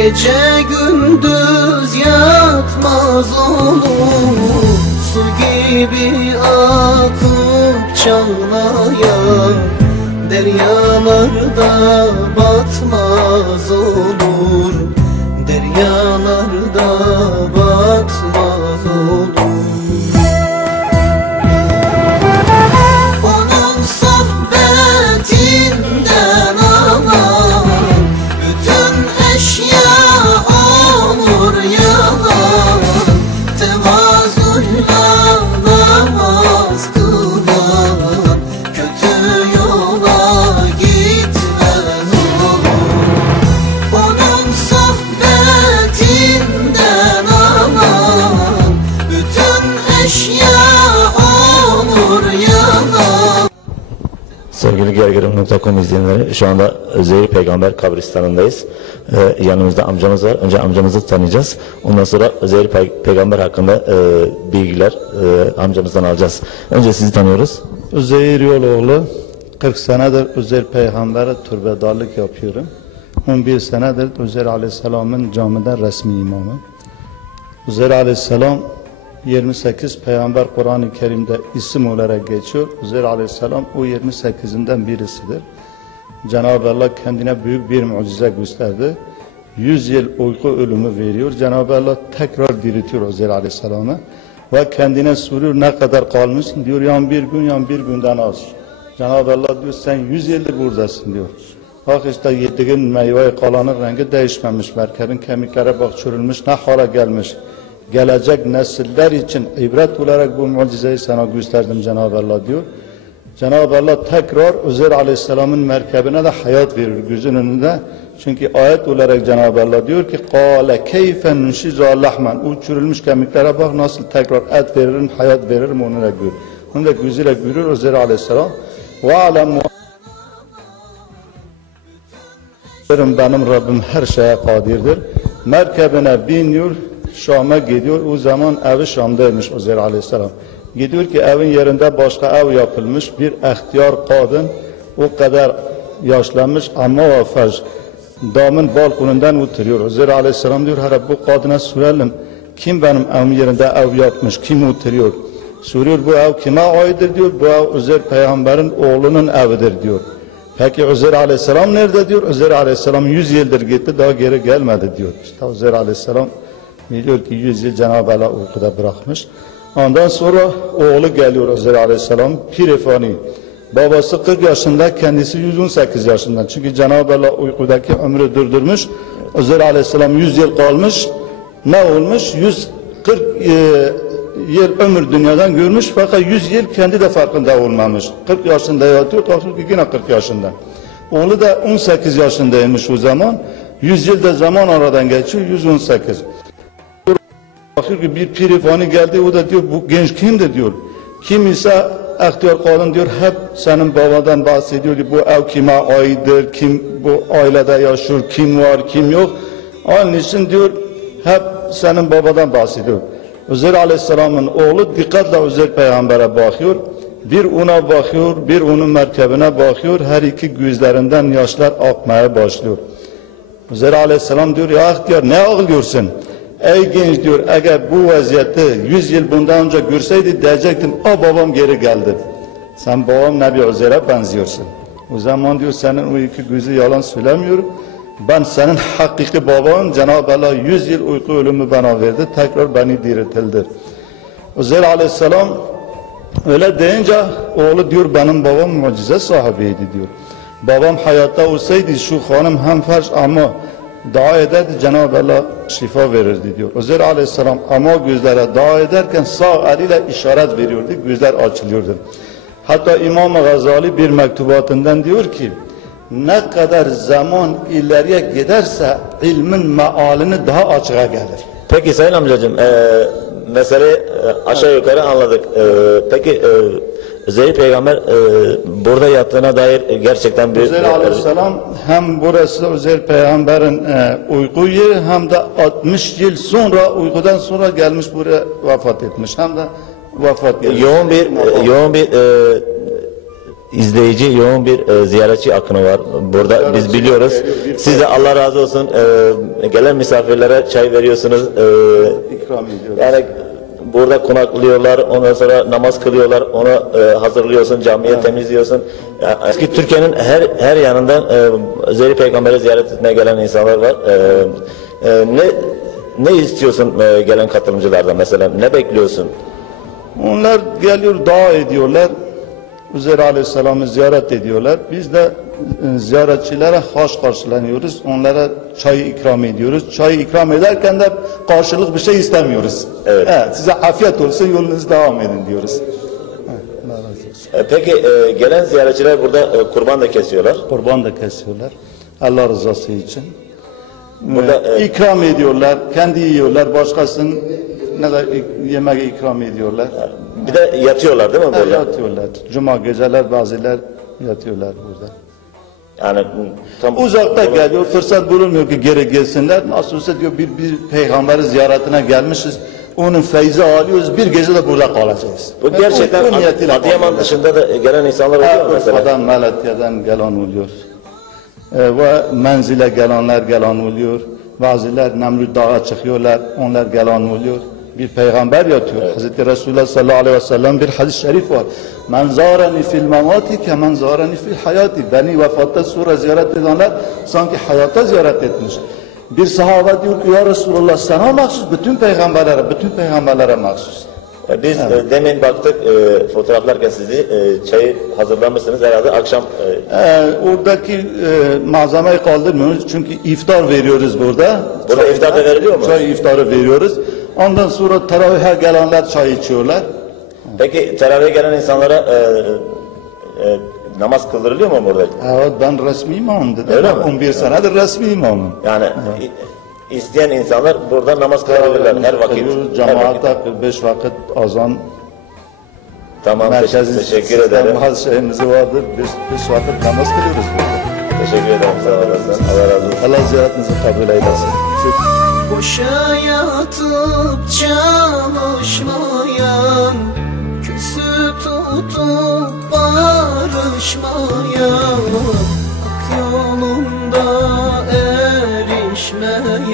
Gece gündüz yatmaz olur, su gibi akıp çağlayan deryalarda batmaz olur, deryalarda batmaz olur. Onun sohbetinden aman bütün eşya olur yalan, tevazuyla namaz kılan kötü yola gitmez olur. Onun sohbetinden aman bütün eşya olur yalan. Sevgili Gergerim.com izleyenleri, şu anda Üzeyir Peygamber kabristanındayız. Yanımızda amcamız var. Önce amcamızı tanıyacağız. Ondan sonra Üzeyir Peygamber hakkında bilgiler amcamızdan alacağız. Önce sizi tanıyoruz. Üzeyir Yoloğlu, 40 senedir Üzeyir Peygamber'e türbedarlık yapıyorum. 11 senedir Üzeyir Aleyhisselam'ın camide resmi imamı. Üzeyir Aleyhisselam 28 Peygamber Kur'an-ı Kerim'de isim olarak geçiyor. Üzeyir Aleyhisselam o 28'inden birisidir. Cenab-ı Allah kendine büyük bir mucize gösterdi. 100 yıl uyku ölümü veriyor. Cenab-ı Allah tekrar diriltiyor Üzeyir Aleyhisselam'ı. Ve kendine soruyor, ne kadar kalmışsın? Diyor, yan bir gün, yan bir günden az. Cenab-ı Allah diyor, sen 100 yıldır buradasın diyor. Bak işte yediğin meyve kalanın rengi değişmemiş. Merkebin kemiklere bak çürülmüş, ne hale gelmiş. Gelecek nesiller için ibret olarak bu mucizeyi sana gösterdim Cenab-ı Allah diyor. Cenab-ı Allah tekrar Üzeyir Aleyhisselam'ın merkebine de hayat verir gözünün önünde. Çünkü ayet olarak Cenab-ı Allah diyor ki قَالَ كَيْفَ نُشِزُ اللَّحْمًا O çürülmüş kemiklere bak nasıl tekrar et veririm, hayat veririm onu da gör. Onu da gözüyle görür Üzeyir Aleyhisselam. وَعَلَمُ Benim Rabbim her şeye kadirdir. Merkebine biniyor, Şam'a gidiyor. O zaman evi Şam'daymış Üzeyir Aleyhisselam. Gidiyor ki evin yerinde başka ev yapılmış. Bir ihtiyar kadın o kadar yaşlanmış ama vafaj. Damın balkonundan oturuyor. Üzeyir Aleyhisselam diyor, hele bu kadına soralım. Kim benim evim yerinde ev yapmış? Kim oturuyor? Soruyor, bu ev kime aittir diyor. Bu ev Üzeyir Peygamber'in oğlunun evidir diyor. Peki Üzeyir Aleyhisselam nerede diyor? Üzeyir Aleyhisselam 100 yıldır gitti, daha geri gelmedi diyor. İşte Üzeyir Aleyhisselam biliyor ki 100 yıl Cenab-ı Allah uykuda bırakmış. Ondan sonra oğlu geliyor Üzeyir Aleyhisselam, Pirefani. Babası 40 yaşında, kendisi 118 yaşında. Çünkü Cenab-ı Allah uykudaki ömrü durdurmuş. Üzeyir Aleyhisselam 100 yıl kalmış. Ne olmuş? 140 yıl ömür dünyadan görmüş fakat 100 yıl kendi de farkında olmamış. 40 yaşında yatıyor, kalkıyor ki yine 40 yaşında. Oğlu da 18 yaşındaymış o zaman. 100 yılda zaman aradan geçiyor, 118. Bakıyor ki bir pirifani geldi, o da diyor bu genç kimdi diyor. Kim ise ihtiyar kadın diyor, hep senin babadan bahsediyor ki bu ev kime aittir, kim bu ailede yaşıyor, kim var, kim yok. Onun için diyor hep senin babadan bahsediyor. Üzeyir Aleyhisselam'ın oğlu dikkatle Üzeyir Peygamber'e bakıyor. Bir ona bakıyor, bir onun merkebine bakıyor. Her iki gözlerinden yaşlar akmaya başlıyor. Üzeyir Aleyhisselam diyor, ya ihtiyar ne ağlıyorsun? Ey genç diyor, eğer bu vaziyeti 100 yıl bundan önce görseydi diyecektin, o babam geri geldi. Sen babam Nebi Üzeyir'e benziyorsun. O zaman diyor, senin o iki gözü yalan söylemiyor. Ben senin hakiki baban, Cenab-ı Allah 100 yıl uyku ölümü bana verdi, tekrar beni diriltildi. Üzeyir Aleyhisselam öyle deyince oğlu diyor, benim babam mucize sahibiydi diyor. Babam hayatta olsaydı şu hanım hem farz ama dua ederdi, Cenab-ı Allah şifa verirdi diyor. Üzeyir Aleyhisselam ama gözlere dua ederken sağ eliyle işaret veriyordu, gözler açılıyordu. Hatta İmam Gazali bir mektubatından diyor ki, ne kadar zaman ileriye giderse ilmin mealini daha açığa gelir. Peki Sayın amcacığım, meseleyi aşağı yukarı anladık. Peki Üzeyir Peygamber burada yattığına dair gerçekten bir... Üzeyir Aleyhisselam hem burası Üzeyir Peygamber'in uyku yeri hem de 60 yıl sonra uykudan sonra gelmiş buraya vefat etmiş. Hem de vefat etmiş. Yoğun bir izleyici, yoğun bir ziyaretçi akını var. Burada biz biliyoruz. Size Allah razı olsun. Gelen misafirlere çay veriyorsunuz. İkram ediyoruz. Yani burada konaklıyorlar, ondan sonra namaz kılıyorlar, onu hazırlıyorsun, camiye temizliyorsun. Yani eski Türkiye'nin her yanından Zehri Peygamber'i ziyaret etmeye gelen insanlar var. Ne istiyorsun gelen katılımcılardan mesela? Ne bekliyorsun? Onlar geliyor, dua ediyorlar. Üzeyr Aleyhisselam'ı ziyaret ediyorlar. Biz de ziyaretçilere hoş karşılanıyoruz. Onlara çayı ikram ediyoruz. Çayı ikram ederken de karşılık bir şey istemiyoruz. Evet. Size afiyet olsun, yolunuz devam edin diyoruz. Allah razı olsun. Peki gelen ziyaretçiler burada kurban da kesiyorlar. Kurban da kesiyorlar. Allah rızası için. Burada, ikram ediyorlar. Kendi yiyorlar. Başkasının ne de yemek ikram ediyorlar. Bir de yatıyorlar değil mi burada? Yatıyorlar. Cuma geceler bazılar yatıyorlar burada. Yani tam Uzakta geliyor, fırsat bulunmuyor ki geri gelsinler. Nasıl olsa diyor bir peygamberi ziyaretine gelmişiz. Onun feyzi alıyoruz, bir gece de burada kalacağız. Bu gerçekten O niyetiyle Adıyaman kalıyorlar. dışında da gelen insanlar oluyor mu mesela? Urfa'dan, Malatya'dan gelen oluyor. Ve menzile gelen oluyor. Bazılar Nemrut Dağı çıkıyorlar, onlar gelen oluyor. Bir peygamber yatıyor. Evet. Hazreti Resulullah sallallahu aleyhi ve sellem bir hadis-i şerif var. Men zarani fil memati ke men zarani fil hayati. Beni vefatta sonra ziyaret edenler sanki hayatta ziyaret etmiş. Bir sahabe diyor ki ya Resulullah sana mahsus, bütün peygamberlere mahsus. Biz demin baktık fotoğraflarken sizi çayı hazırlamışsınız herhalde akşam. Oradaki malzemeyi kaldırmıyoruz çünkü iftar veriyoruz burada. Burada iftar da veriliyor mu? Çay iftarı veriyoruz. Ondan sonra teravihe gelenler çay içiyorlar. Peki teravihe gelen insanlara namaz kıldırılıyor mu burada? Evet ben resmi imamım dedim. Öyle mi? 11 senedir resmi imamım. Yani isteyen insanlar burada namaz kılabilirler her vakit. Cemaate 45 vakit azan. Tamam, teşekkür ederim. Bazı şeyimiz vardır. 5 vakit namaz kılıyoruz burada. Teşekkür ederim. Sağ olasın. Allah razı olsun. Allah ziyaretinizi kabul eylesin. Boşa yatıp çalışmayan, küsü tutup barışmayan, hak yolunda erişmeyen